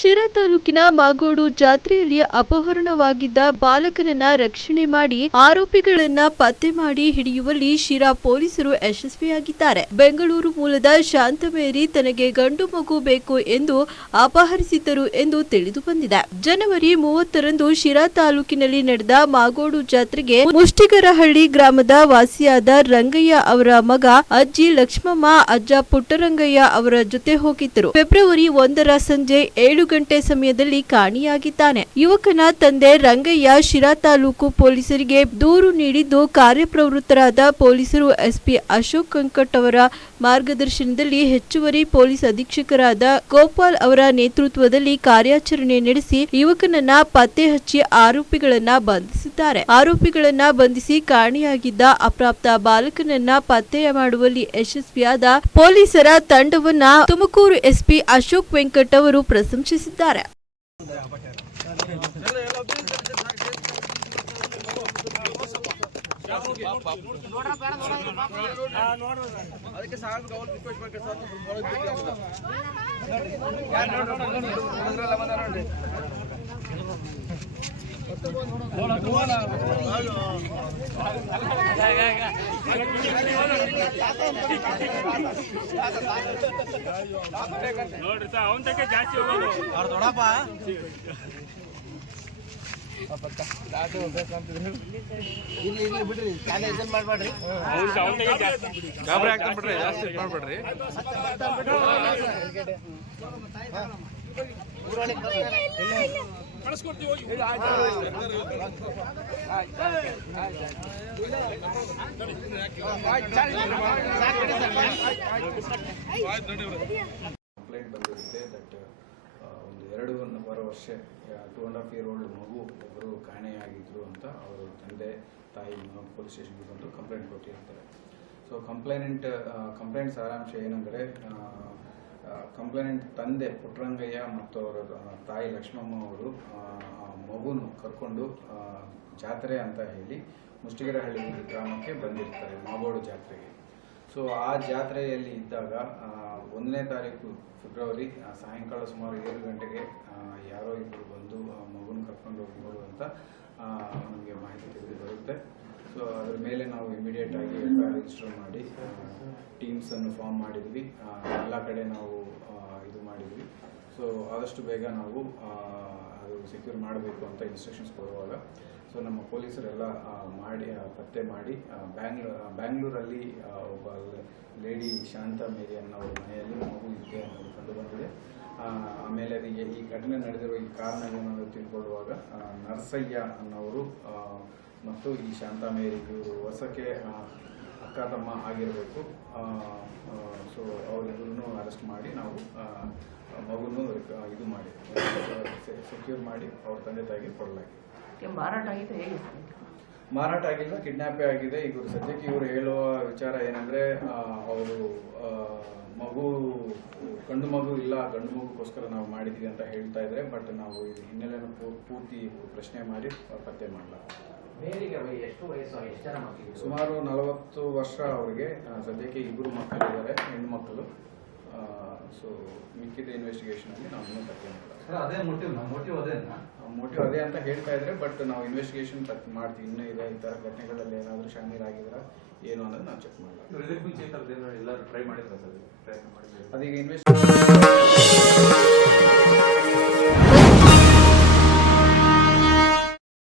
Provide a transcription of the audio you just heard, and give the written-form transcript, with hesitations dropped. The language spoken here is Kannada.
ಶಿರಾ ತಾಲೂಕಿನ ಮಾಗೋಡು ಜಾತ್ರೆಯಲ್ಲಿ ಅಪಹರಣವಾಗಿದ್ದ ಬಾಲಕನನ್ನ ರಕ್ಷಣೆ ಮಾಡಿ ಆರೋಪಿಗಳನ್ನ ಪತ್ತೆ ಮಾಡಿ ಹಿಡಿಯುವಲ್ಲಿ ಶಿರಾ ಪೊಲೀಸರು ಯಶಸ್ವಿಯಾಗಿದ್ದಾರೆ. ಬೆಂಗಳೂರು ಮೂಲದ ಶಾಂತಮೇರಿ ತನಗೆ ಗಂಡು ಮಗು ಬೇಕು ಎಂದು ಅಪಹರಿಸಿದ್ದರು ಎಂದು ತಿಳಿದು ಬಂದಿದೆ. ಜನವರಿ 30ರಂದು ಶಿರಾ ತಾಲೂಕಿನಲ್ಲಿ ನಡೆದ ಮಾಗೋಡು ಜಾತ್ರೆಗೆ ಮುಷ್ಟಿಗರಹಳ್ಳಿ ಗ್ರಾಮದ ವಾಸಿಯಾದ ರಂಗಯ್ಯ ಅವರ ಮಗ ಅಜ್ಜಿ ಲಕ್ಷ್ಮಮ್ಮ, ಅಜ್ಜ ಪುಟ್ಟರಂಗಯ್ಯ ಅವರ ಜೊತೆ ಹೋಗಿದ್ದರು. ಫೆಬ್ರವರಿ 1ರ ಸಂಜೆ 7 ಗಂಟೆ ಸಮಯದಲ್ಲಿ ಕಾಣೆಯಾಗಿದ್ದಾನೆ. ಯುವಕನ ತಂದೆ ರಂಗಯ್ಯ ಶಿರಾ ತಾಲೂಕು ಪೊಲೀಸರಿಗೆ ದೂರು ನೀಡಿದ್ದು, ಕಾರ್ಯಪ್ರವೃತ್ತರಾದ ಪೊಲೀಸರು ಎಸ್ಪಿ ಅಶೋಕ್ ಕಂಕಟ್ ಅವರ ಮಾರ್ಗದರ್ಶನದಲ್ಲಿ ಹೆಚ್ಚುವರಿ ಪೊಲೀಸ್ ಅಧೀಕ್ಷಕರಾದ ಗೋಪಾಲ್ ಅವರ ನೇತೃತ್ವದಲ್ಲಿ ಕಾರ್ಯಾಚರಣೆ ನಡೆಸಿ ಯುವಕನನ್ನ ಪತ್ತೆ ಹಚ್ಚಿ ಆರೋಪಿಗಳನ್ನ ಬಂಧಿಸಿದ್ದಾರೆ. ಆರೋಪಿಗಳನ್ನ ಬಂಧಿಸಿ ಕಾಣೆಯಾಗಿದ್ದ ಅಪ್ರಾಪ್ತ ಬಾಲಕನನ್ನ ಪತ್ತೆ ಮಾಡುವಲ್ಲಿ ಯಶಸ್ವಿಯಾದ ಪೊಲೀಸರ ತಂಡವನ್ನ ತುಮಕೂರು ಎಸ್ಪಿ ಅಶೋಕ್ ವೆಂಕಟ್ ಅವರು ಪ್ರಶಂಸಿಸಿದ್ದಾರೆ. ನೋಡ್ರಿ ಸರ್, ಅವನ್ ತಕ್ಕೆ ಜಾಸ್ತಿ ಹೋಗೋದು ಅವ್ರ ದೊಡ್ಡಪ್ಪ ಬಿಡ್ರಿ, ಮಾಡ್ಬೇಡ್ರಿ, ಗಾಬರಿ ಆಗ್ತಾನೆ ಬಿಡ್ರಿ, ಜಾಸ್ತಿ ಮಾಡ್ಬೇಡ್ರಿ. ಕಂಪ್ಲೇಂಟ್ ಬಂದಿರುತ್ತೆ ದಟ್ ಒಂದು 2.5 ವರ್ಷ 2.5 year old ಮಗು ಒಬ್ಬರು ಕಾಣೆಯಾಗಿದ್ರು ಅಂತ ಅವರು ತಂದೆ ತಾಯಿ ಪೊಲೀಸ್ ಸ್ಟೇಷನ್ಗೆ ಬಂದು ಕಂಪ್ಲೇಂಟ್ ಕೊಟ್ಟಿರ್ತಾರೆ. ಸೊ ಕಂಪ್ಲೇಂಟ್ ಸಾರಾಂಶ ಏನಂದರೆ, ಕಂಪ್ಲೇಂಟ್ ತಂದೆ ಪುಟ್ಟರಂಗಯ್ಯ ಮತ್ತು ಅವರ ತಾಯಿ ಲಕ್ಷ್ಮಮ್ಮ ಅವರು ಮಗುನು ಕರ್ಕೊಂಡು ಜಾತ್ರೆ ಅಂತ ಹೇಳಿ ಮುಷ್ಟಿಗರಹಳ್ಳಿ ಗ್ರಾಮಕ್ಕೆ ಬಂದಿರ್ತಾರೆ, ಮಾಗೋಡು ಜಾತ್ರೆಗೆ. ಸೊ ಆ ಜಾತ್ರೆಯಲ್ಲಿ ಇದ್ದಾಗ 1ನೇ ತಾರೀಕು ಫೆಬ್ರವರಿ ಸಾಯಂಕಾಲ ಸುಮಾರು 7 ಗಂಟೆಗೆ ಯಾರೋ ಇಬ್ಬರು ಬಂದು ಮಗುನ ಕರ್ಕೊಂಡು ಹೋಗ್ಬೋದು ಅಂತ ನಮಗೆ ಮಾಹಿತಿ ತಿಳಿದು ಬರುತ್ತೆ. ಸೊ ಅದ್ರ ಮೇಲೆ ನಾವು ಇಮಿಡಿಯೇಟ್ ಆಗಿ FIR ರಿಜಿಸ್ಟರ್ ಮಾಡಿ ಟೀಮ್ಸನ್ನು ಫಾರ್ಮ್ ಮಾಡಿದ್ವಿ. ಎಲ್ಲ ಕಡೆ ನಾವು ಇದು ಮಾಡಿದ್ವಿ. ಸೊ ಆದಷ್ಟು ಬೇಗ ನಾವು ಅದು ಸೆಕ್ಯೂರ್ ಮಾಡಬೇಕು ಅಂತ ಇನ್ಸ್ಟ್ರಕ್ಷನ್ಸ್ ಕೊಡುವಾಗ ಸೊ ನಮ್ಮ ಪೊಲೀಸರೆಲ್ಲ ಮಾಡಿ ಪತ್ತೆ ಮಾಡಿ ಬ್ಯಾಂಗ್ಳೂರಲ್ಲಿ ಒಬ್ಬ ಲೇಡಿ ಶಾಂತ ಮೇರಿ ಅನ್ನೋ ಮನೆಯಲ್ಲಿ ಮಗು ಇದೆ ಅನ್ನೋದು ಕಂಡು ಬಂದಿದೆ. ಆಮೇಲೆ ಅದಕ್ಕೆ ಈ ಘಟನೆ ನಡೆದಿರೋ ಈ ಕಾರಣ ಏನಾದರೂ ತಿಳ್ಕೊಳ್ಳುವಾಗ ನರಸಯ್ಯ ಅನ್ನೋರು ಮತ್ತು ಈ ಶಾಂತ ಮೇರಿ ಇವರು ಹೊಸಕ್ಕೆ ಅಕ್ಕ ತಮ್ಮ ಆಗಿರಬೇಕು. ಸೊ ಅವರಿಬ್ಬರನ್ನು ಅರೆಸ್ಟ್ ಮಾಡಿ ನಾವು ಮಗುನು ಇದು ಮಾಡಿ ಸೆಕ್ಯೂರ್ ಮಾಡಿ ಅವ್ರ ತಂದೆ ತಾಯಿಗೆ ಕೊಡಲಾಗಿದೆ. ಮಾರಾಟ ಆಗಿಲ್ಲ, ಕಿಡ್ನಾಪೇ ಆಗಿದೆ. ಈಗ ಸದ್ಯಕ್ಕೆ ಇವರು ಹೇಳುವ ವಿಚಾರ ಏನಂದ್ರೆ, ಅವರು ಮಗು ಗಂಡು ಮಗು ಇಲ್ಲ, ಗಂಡು ಮಗುಗೋಸ್ಕರ ನಾವು ಮಾಡಿದ್ವಿ ಅಂತ ಹೇಳ್ತಾ ಇದ್ರೆ. ಬಟ್ ನಾವು ಹಿನ್ನೆಲೆಯನ್ನು ಪೂರ್ತಿ ಪ್ರಶ್ನೆ ಮಾಡಿ ಪತ್ತೆ ಮಾಡಲಾಗ್ತದೆ. ಸುಮಾರು 40 ವರ್ಷ ಅವರಿಗೆ. ಸದ್ಯಕ್ಕೆ 2 ಮಕ್ಕಳಿದ್ದಾರೆ, ಹೆಣ್ಣು ಮಕ್ಕಳು. ಸೊ ಮಿಕ್ಕಿದ ಇನ್ವೆಸ್ಟಿಗೇಷನ್ ಅಲ್ಲಿ ನಾವು ಇನ್ನೂ ಪತ್ತೆ ಮಾಡಲ್ಲ. ಮೋಟಿವ್ ಅದೇ ಅಂತ ಹೇಳ್ತಾ ಇದ್ರೆ, ಬಟ್ ನಾವು ಇನ್ವೆಸ್ಟಿಗೇಷನ್ ಮಾಡ್ತೀವಿ. ಇನ್ನೂ ಇದೆ ಈ ತರ ಘಟನೆಗಳಲ್ಲಿ ಏನಾದರೂ ಶಾಮೀಲಾಗಿದ್ರ ಏನು ಅನ್ನೋದು ನಾವು ಚೆಕ್ ಮಾಡಲ್ಲ. ಅದೀಗ ಇನ್ವೆಸ್ಟಿಗೇಷನ್